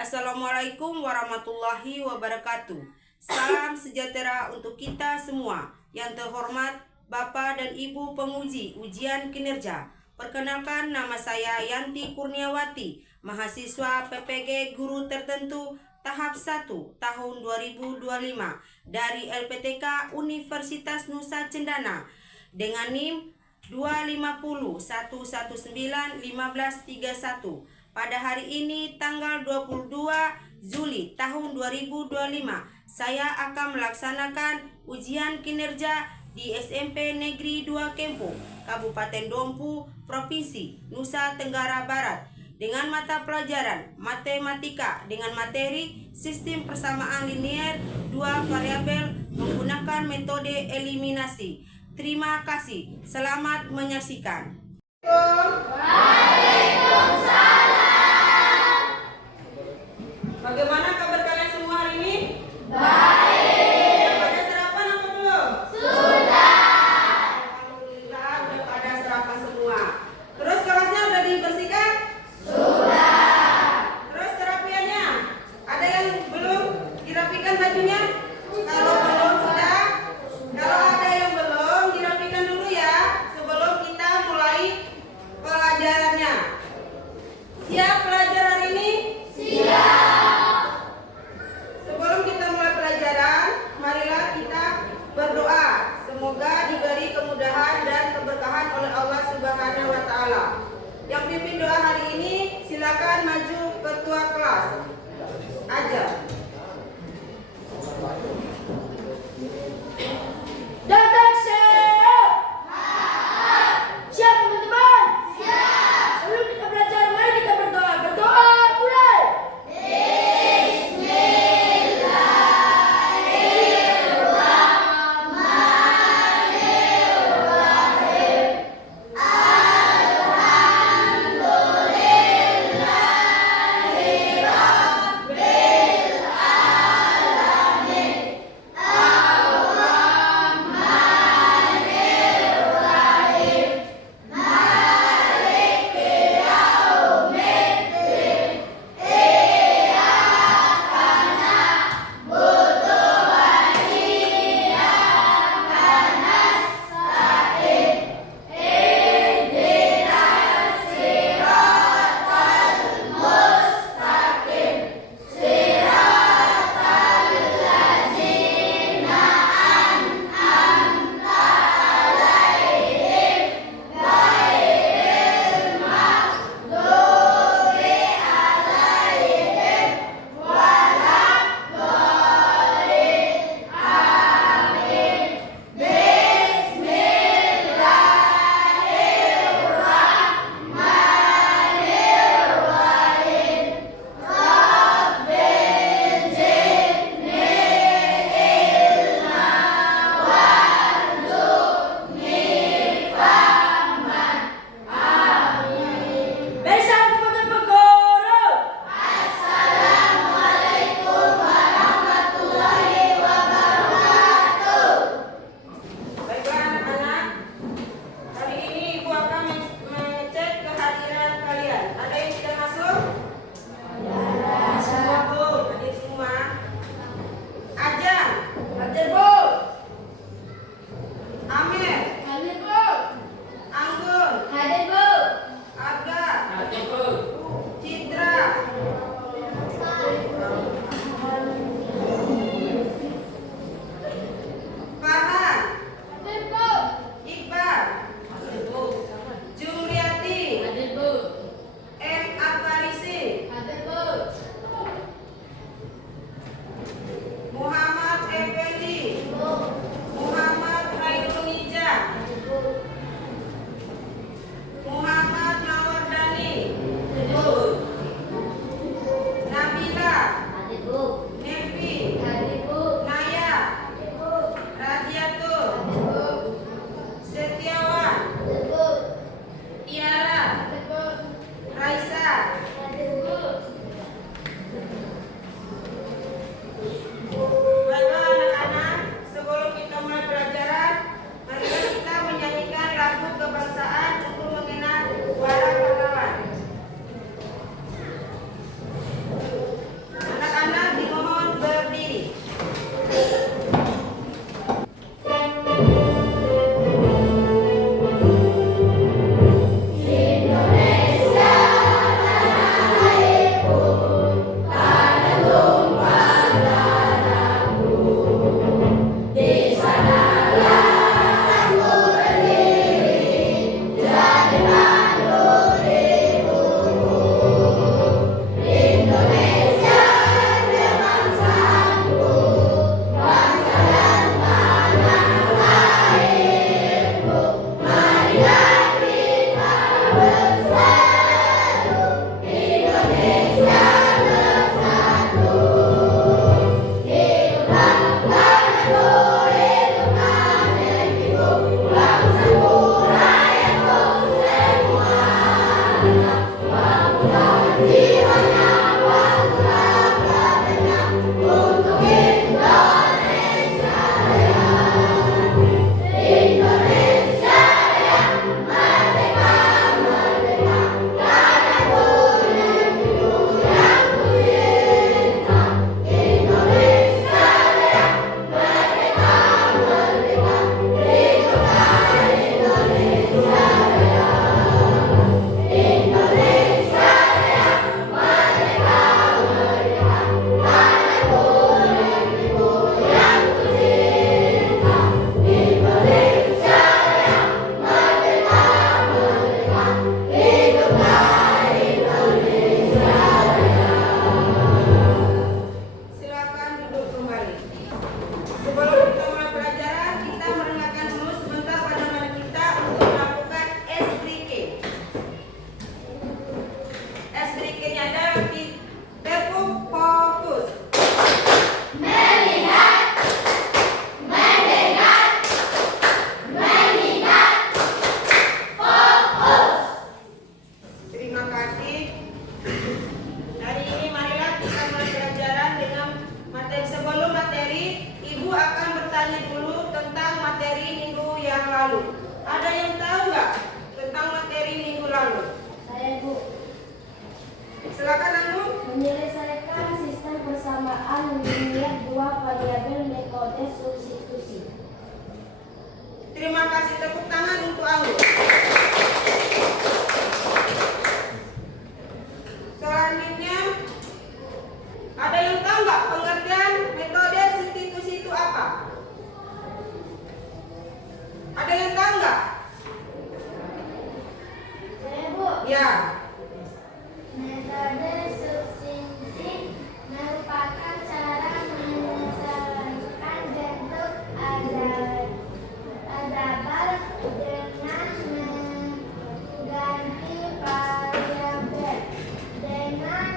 Assalamualaikum warahmatullahi wabarakatuh. Salam sejahtera untuk kita semua. Yang terhormat Bapak dan Ibu penguji ujian kinerja. Perkenalkan, nama saya Yanti Kurniawati, mahasiswa PPG Guru Tertentu tahap 1 tahun 2025 dari LPTK Universitas Nusa Cendana dengan NIM 25011911531. Pada hari ini tanggal 22 Juli tahun 2025, saya akan melaksanakan ujian kinerja di SMP Negeri 2 Kempo, Kabupaten Dompu, Provinsi Nusa Tenggara Barat dengan mata pelajaran matematika dengan materi sistem persamaan linier 2 variabel menggunakan metode eliminasi. Terima kasih. Selamat menyaksikan. Bagaimana kabar kalian semua hari ini? Baik. Sudah pada sarapan apa belum? Sudah. Alhamdulillah sudah pada sarapan semua. Terus kelasnya sudah dibersihkan? Sudah. Terus kerapiannya? Ada yang belum dirapikan bajunya? Kalau belum sudah? Kalau ada yang belum dirapikan dulu ya, sebelum kita mulai pelajarannya. Siap pelajar hari ini? Siap. Sebelum kita mulai pelajaran, marilah kita berdoa. Semoga diberi kemudahan dan keberkahan oleh Allah Subhanahu wa Ta'ala. Yang pimpin doa hari ini, silakan maju ketua kelas. Aja. Datang siap. Siap teman-teman. Siap. Sebelum kita belajar, mari kita berdoa. Berdoa mulai. akan bertanya dulu tentang materi minggu yang lalu. Ada yang tahu nggak tentang materi minggu lalu? Saya, Bu. Silakan Anu. Menyelesaikan sistem persamaan linear dua variabel metode substitusi. Terima kasih, tepuk tangan untuk Anggun. Selanjutnya, ada yang tahu nggak pengertian metode substitusi itu apa? Ada yang tahu nggak? Saya, Bu. Ya, Metode substitusi merupakan cara menyelesaikan bentuk adabel dengan mengganti variabel dengan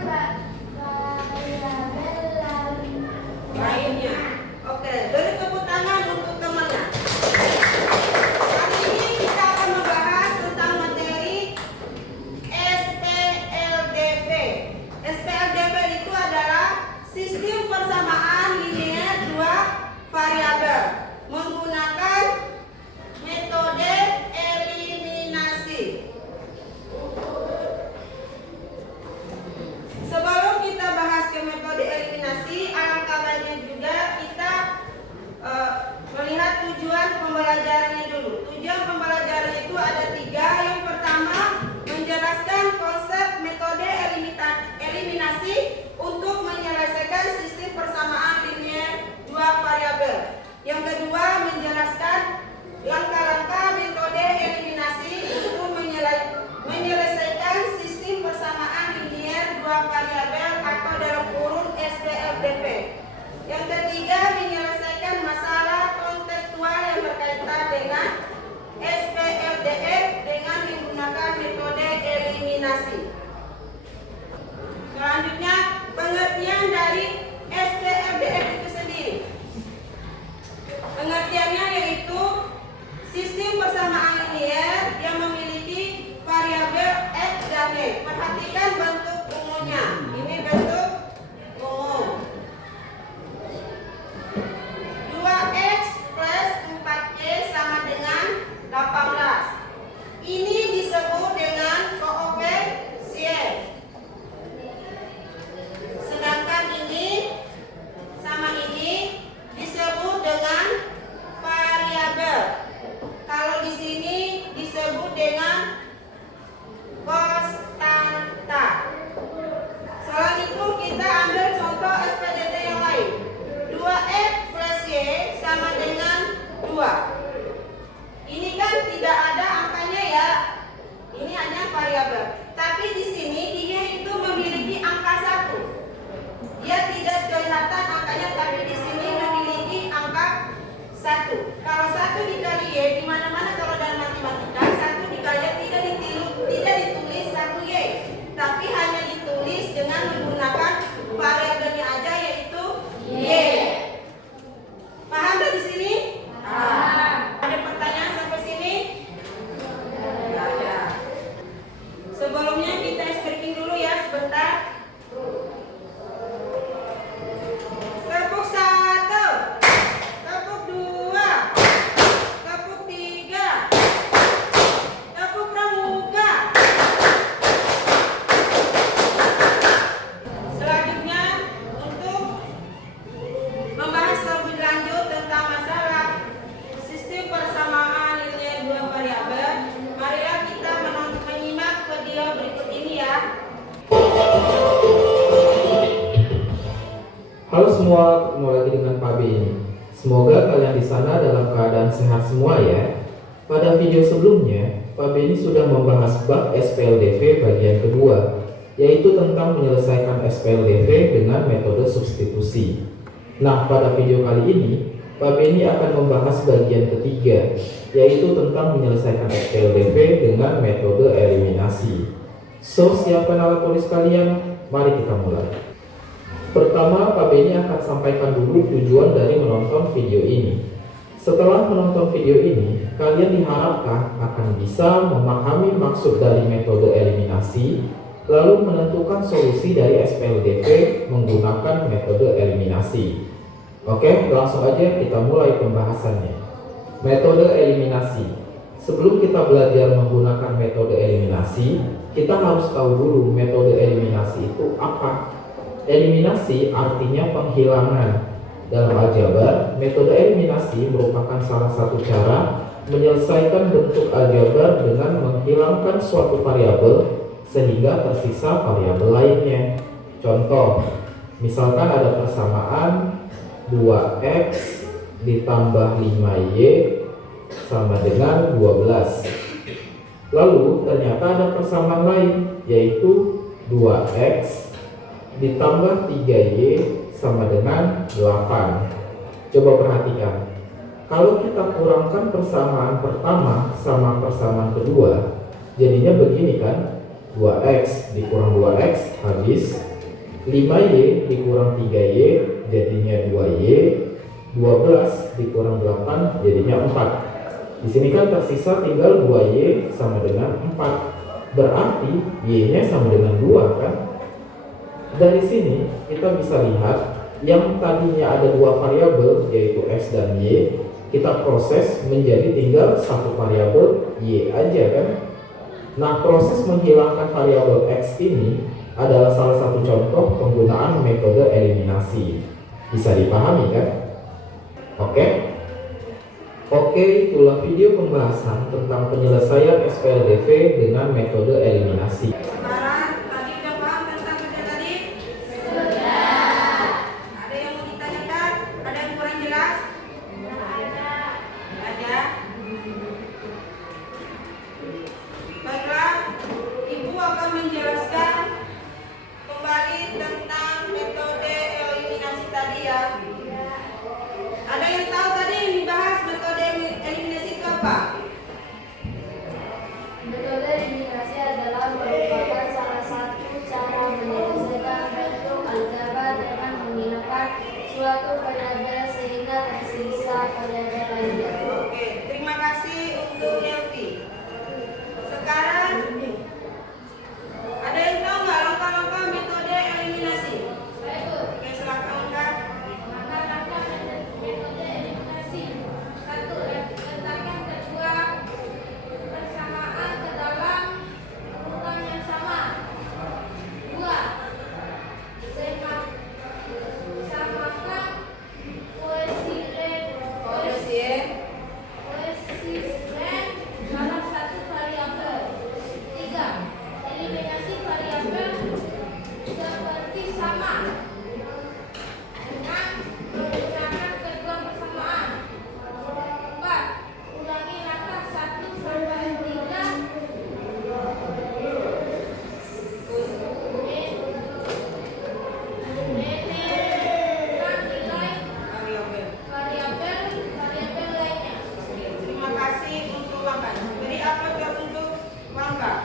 variabel lainnya. Oke, beri tepuk tangan untuk temannya. Hari ini kita akan membahas tentang materi SPLDV. SPLDV itu adalah sistem persamaan linear dua variabel menggunakan metode eliminasi. Sebelum kita bahas ke metode eliminasi, alangkah baiknya juga kita melihat tujuan pembelajarannya dulu. Tujuan pembelajaran itu ada 3. Yang pertama, menjelaskan konsep metode eliminasi untuk menyelesaikan sistem persamaan linear dua variabel. Yang kedua, menjelaskan langkah-langkah metode eliminasi untuk menyelesaikan sistem persamaan linear dua variabel atau dalam kurung SPLDV. Yang ketiga, menyelesaikan masalah kontekstual yang berkaitan dengan SPLDF dengan menggunakan metode eliminasi. Selanjutnya, pengertian dari SPLDF itu sendiri. Pengertiannya yaitu sistem persamaan linear yang memiliki variabel X dan Y. Perhatikan bentuk umumnya. Ini bentuk umum. 2X plus 4Y sama dengan 18. Ini disebut dengan koefisien. Sedangkan ini sama ini disebut dengan variabel. Kalau di sini disebut dengan konstanta. Selain itu kita ambil contoh SPDT yang lain. 2X plus Y sama dengan 2. Ini kan tidak ada angkanya ya. Ini hanya variabel. Tapi di sini dia itu memiliki angka 1. Dia tidak kelihatan angkanya, tapi di sini memiliki angka 1. Kalau 1 dikali Y, di mana-mana kalau dalam matematika 1 dikali Y tidak ditulis 1Y, tapi hanya ditulis dengan menggunakan variabelnya aja, yaitu Y. Paham dari sini? Paham. Ada pertanyaan sampai sini? Ya, ya. Sebelumnya kita breaking dulu ya sebentar. Tepuk 1, tepuk 2, tepuk 3, tepuk pramuka. Selanjutnya, untuk membahas lebih lanjut tentang masalah sistem persamaan linear dua variabel, marilah kita menyimak video berikut ini ya. Halo semua, ketemu lagi dengan Pak B ini. Semoga kalian di sana dalam keadaan sehat semua ya. Pada video sebelumnya, Pak B ini sudah membahas bab SPLDV bagian kedua, yaitu tentang menyelesaikan SPLDV dengan metode substitusi. Nah, pada video kali ini, Pak B ini akan membahas bagian ketiga, yaitu tentang menyelesaikan SPLDV dengan metode eliminasi. So, siapkan alat tulis kalian, mari kita mulai. Pertama, Pak B ini akan sampaikan dulu tujuan dari menonton video ini. Setelah menonton video ini, kalian diharapkan akan bisa memahami maksud dari metode eliminasi, lalu menentukan solusi dari SPLDV menggunakan metode eliminasi. Oke, langsung aja kita mulai pembahasannya. Metode eliminasi. Sebelum kita belajar menggunakan metode eliminasi, kita harus tahu dulu metode eliminasi itu apa. Eliminasi artinya penghilangan. Dalam aljabar, metode eliminasi merupakan salah satu cara menyelesaikan bentuk aljabar dengan menghilangkan suatu variabel sehingga tersisa variabel lainnya. Contoh, misalkan ada persamaan 2x ditambah 5y sama dengan 12. Lalu ternyata ada persamaan lain, yaitu 2x ditambah 3y sama dengan 8. Coba perhatikan, kalau kita kurangkan persamaan pertama sama persamaan kedua, jadinya begini kan, 2x dikurang 2x habis, 5y dikurang 3y jadinya 2y, 12 dikurang 8 jadinya 4. Di sini kan tersisa tinggal 2y sama dengan 4. Berarti y-nya sama dengan 2 kan? Dari sini kita bisa lihat yang tadinya ada dua variabel yaitu x dan y, kita proses menjadi tinggal satu variabel y aja kan? Nah, proses menghilangkan variabel x ini adalah salah satu contoh penggunaan metode eliminasi. Bisa dipahami kan? Oke, itulah video pembahasan tentang penyelesaian SPLDV dengan metode eliminasi. Sekarang tadi udah paham tentang metode tadi? Sudah. Ada yang mau ditanyakan? Ada yang kurang jelas? Ada. Baiklah, Ibu akan menjelaskan kembali tentang metode eliminasi tadi ya. Ada yang tahu tadi yang dibahas metode eliminasi itu apa? Metode eliminasi adalah merupakan salah satu cara menyelesaikan bentuk aljabar dengan menghilangkan suatu variabel sehingga tersisa variabel lainnya. Oke, terima kasih untuk Elvi. Sekarang ada yang tahu nggak langkah-langkah metode eliminasi? Oke, silakan Kak. Langkah-langkah metode eliminasi. 1. Letakkan kedua persamaan ke dalam urutan yang sama. 2. Samakan koefisien dalam satu variabel. 3. Eliminasi variabel seperti sama dengan menggunakan kedua persamaan. 4. Ulangi langkah 1 sampai 3. Menentukan nilai variabel lainnya. Terima kasih untuk langkah. Beri aplaus untuk langkah.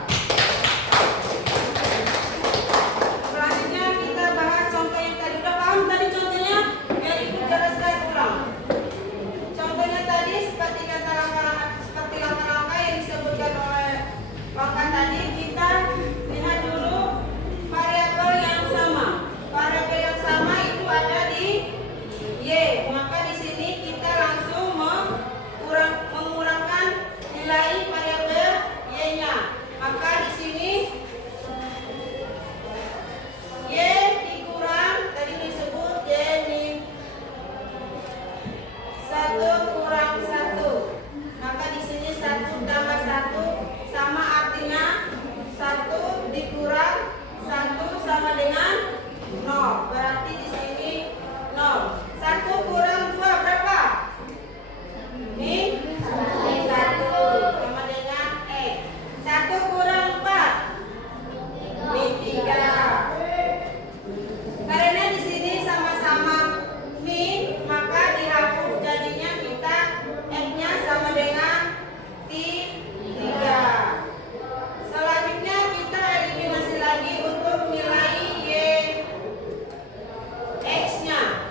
Selanjutnya kita bahas contoh yang tadi. Udah paham tadi contohnya? Biar Ibu jelaskan ulang. Contohnya tadi seperti langkah-langkah yang disebutkan oleh langkah tadi, kita lihat dulu variabel yang sama. Variabel yang sama itu ada di y. Maka di sini kita langsung mengurangkan nilai variabel y-nya. Maka di sini y dikurang, tadi disebut y min 1 kurang 1. Maka di sini 1 tambah 1 sama artinya 1 dikurang 1 sama dengan 0. Berarti di sini 0. 1 kurang 2 berapa? Min 1 sama dengan x. 1 kurang 4 min 3. Karena di sini sama-sama min, maka dihapus, jadinya kita x-nya sama dengan 3. Selanjutnya kita eliminasi lagi untuk nilai y x-nya.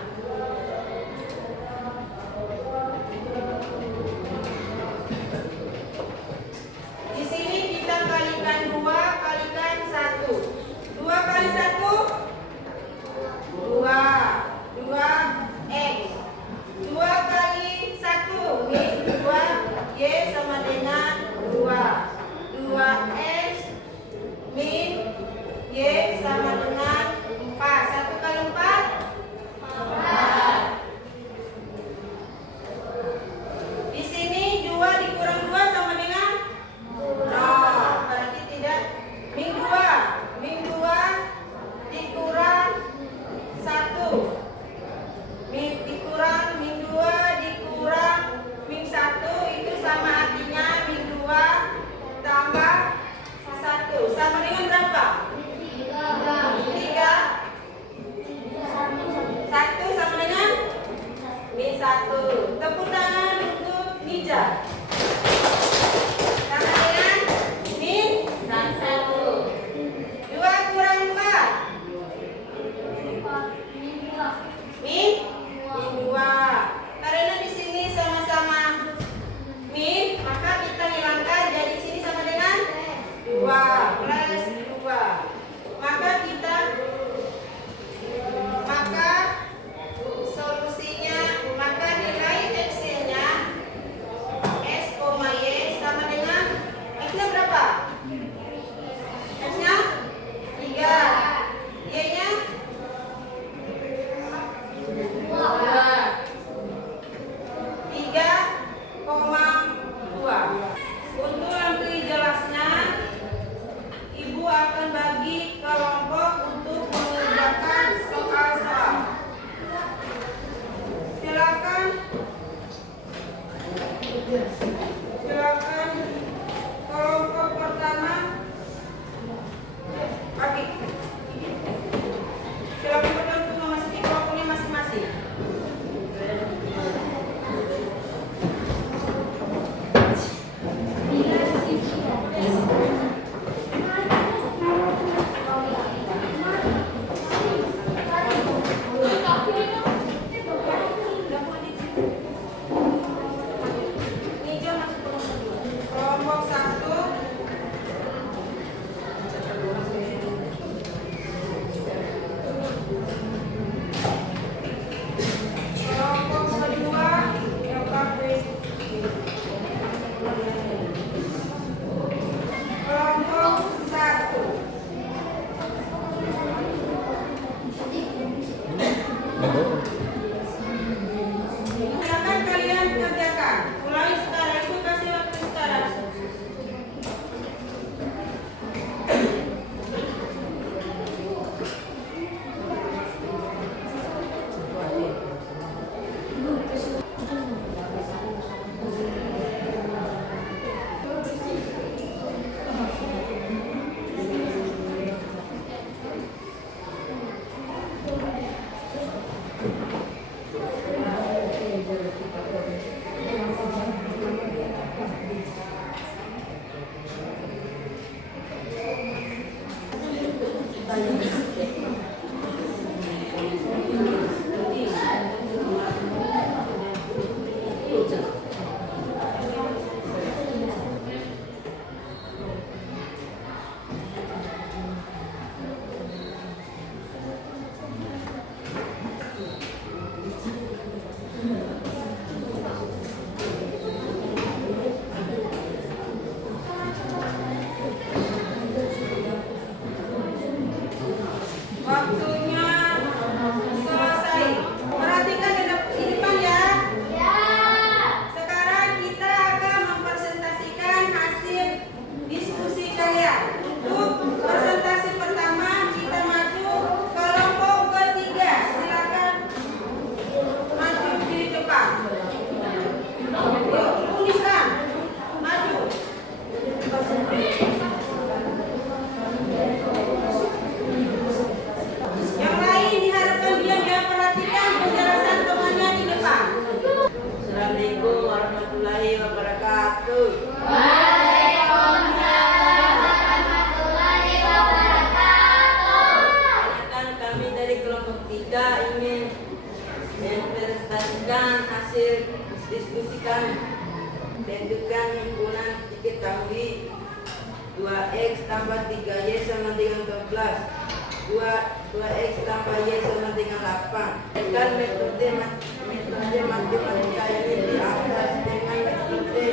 Silakan kalian kerjakan. Mulai sekarang, ibu kasih waktu sekarang. Waktunya selesai. Perhatikan di depan ya. Sekarang kita akan mempresentasikan hasil diskusi kalian. Untuk presentasi pertama kita maju kelompok ketiga. Silakan maju di depan. Yuk, tuliskan. Maju. Yang lain diharapkan diam dan perhatikan penjelasan temannya di depan. Assalamualaikum warahmatullahi wabarakatuh. Perkenalkan, kami dari kelompok 3 ingin mempresentasikan hasil diskusi kami. Tentukan himpunan diketahui 2x tambah 3y sama dengan 12. 2x tambah y sama dengan 8. Dan metode matematika ini di atas dengan metode